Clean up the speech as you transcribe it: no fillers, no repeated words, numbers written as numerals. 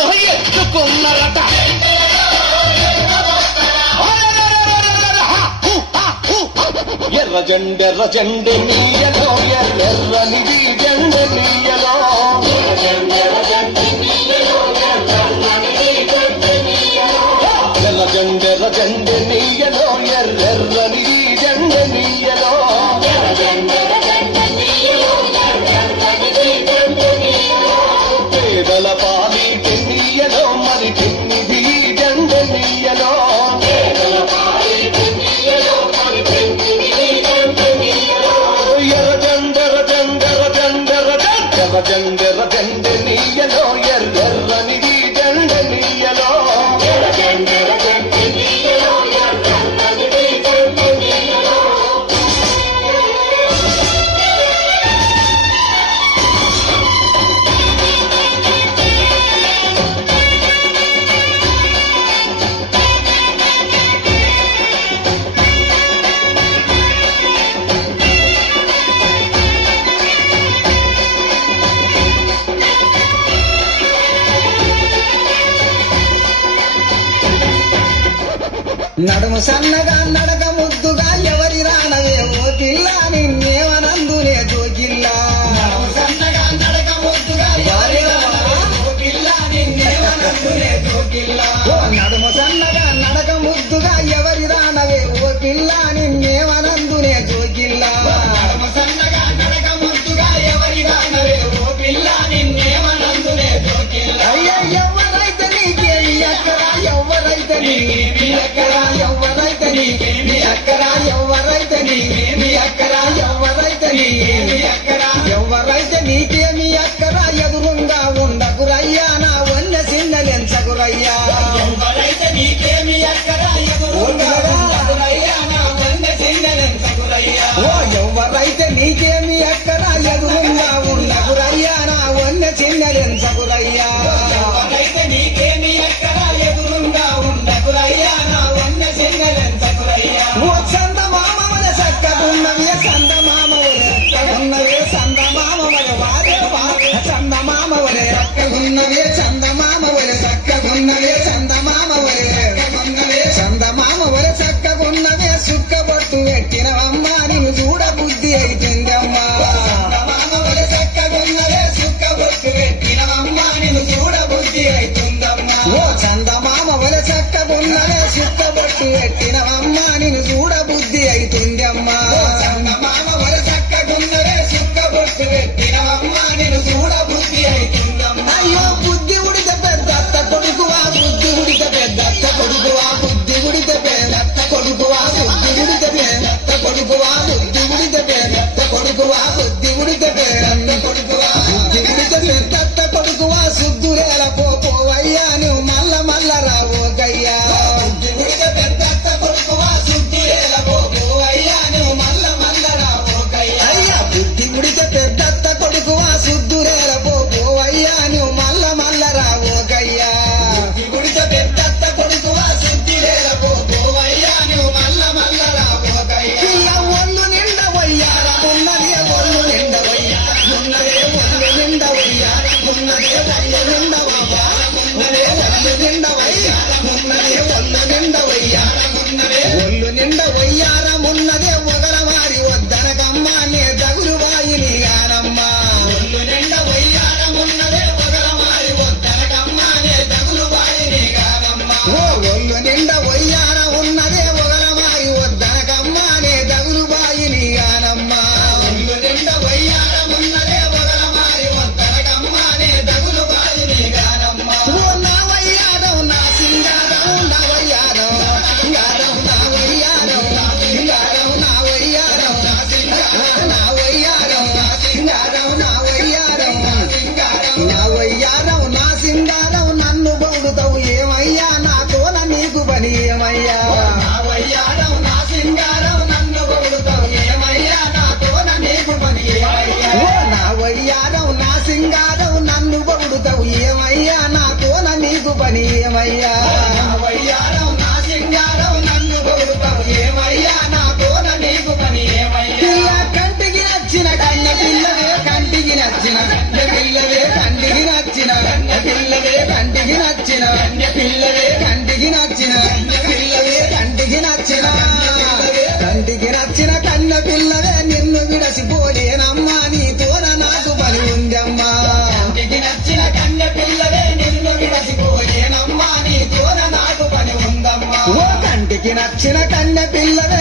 తాను ఎత్తుకున్నరట. ఎర్ర జెండె నీయలో ఎర్రని జెండె నీయలో ఎర్ర జెండె నీయలో ఎర్రని జెండె నీయలో పేదల పాలి నీయలో మరి తిన్నిది జెండె నీయలో జెండె నీయలో ఎర్రని జెండె నీయలో నడుము సన్నగా నడక ముద్దుగా ఎవరి రానవే ఓ పిల్ల నిన్నేమనందునే జోగిల్లా. నడుము సన్నగా నడక ముద్దుగా ఎవరి రానవే ఓ పిల్ల నిన్నేమనందునే జోగిల్లా. నడుము సన్నగా నడక ముద్దుగా ఎవరి రానవే ఓ పిల్ల నిన్నేమనందునే జోగిల్లా. నడుము సన్నగా నడక ముద్దుగా ఎవరి రానవే ఓ పిల్ల నిన్నేమనందునే జోగిల్లా. అయ్యో ఎవరైతే నీకేమి అక్కరా ఎవరైతే నీకేమి అక్కరా ఎవరైతే నీకేమి అక్కరా ఎవరైతే నీకేమి అక్కరా ఎవరైతే నీకేమి అక్కరా ఎవరైతే నీకేమి అక్కరా ఎదురుంగా ఉండకురయ్యా నా వన్న సిన్నలెంచకురయ్యా. ఎవరైతే నీకేమి అక్కరా ఎదురుంగా ఉండకురయ్యా నా వన్న సిన్నలెంచకురయ్యా. ఓ ఎవరైతే నీకేమి అక్కరా ఎదురుంగా ఉండకురయ్యా నా వన్న చిన్నలెంచకురయ్యా. ఎవరైతే నీకేమి అక్కరా ఎదురుంగా ఉండకురయ్యా నా వన్న చిన్నలెంచకురయ్యా. ఓ చందమామవలె చక్కగున్నవే చందమామవలె చక్కగున్నవే చందమామవలె వారే వారే చందమామవలె చక్కగున్నవే చందమామవలె చక్కగున్నవే చందమామవలె చక్కగున్నవే చందమామవలె చక్కగున్నవే సుక్కబొట్టు పెట్టినవమ్మ నిన్ను చూడ బుద్ధి అయితుందమ్మా. చందమామవలె చక్కగున్నవే సుక్కబొట్టు పెట్టినవమ్మ నిన్ను చూడ బుద్ధి అయితుందమ్మా. ఓ చందమామవలె చక్కగున్నవే సుక్కబొట్టు పెట్టినవమ్మ నిన్ను చూడ బుద్ధి అయితుందమ్మా. చందమామవలె చక్కగున్నవే సుక్కబొట్టు పెట్టినవమ్మ నిన్ను చూడ బుద్ధి అయితుందమ్మా. అయ్యో బుద్ధి ఉడిత పెద్దత్త కొడుకువా బుద్ధి ఉడిత పెద్దత్త కొడుకువా బుద్ధి ఉడిత పెద్దత్త కొడుకువా బుద్ధి ఉడిత పెద్దత్త కొడుకువా నీకి నచ్చిన కన్య పిల్లవే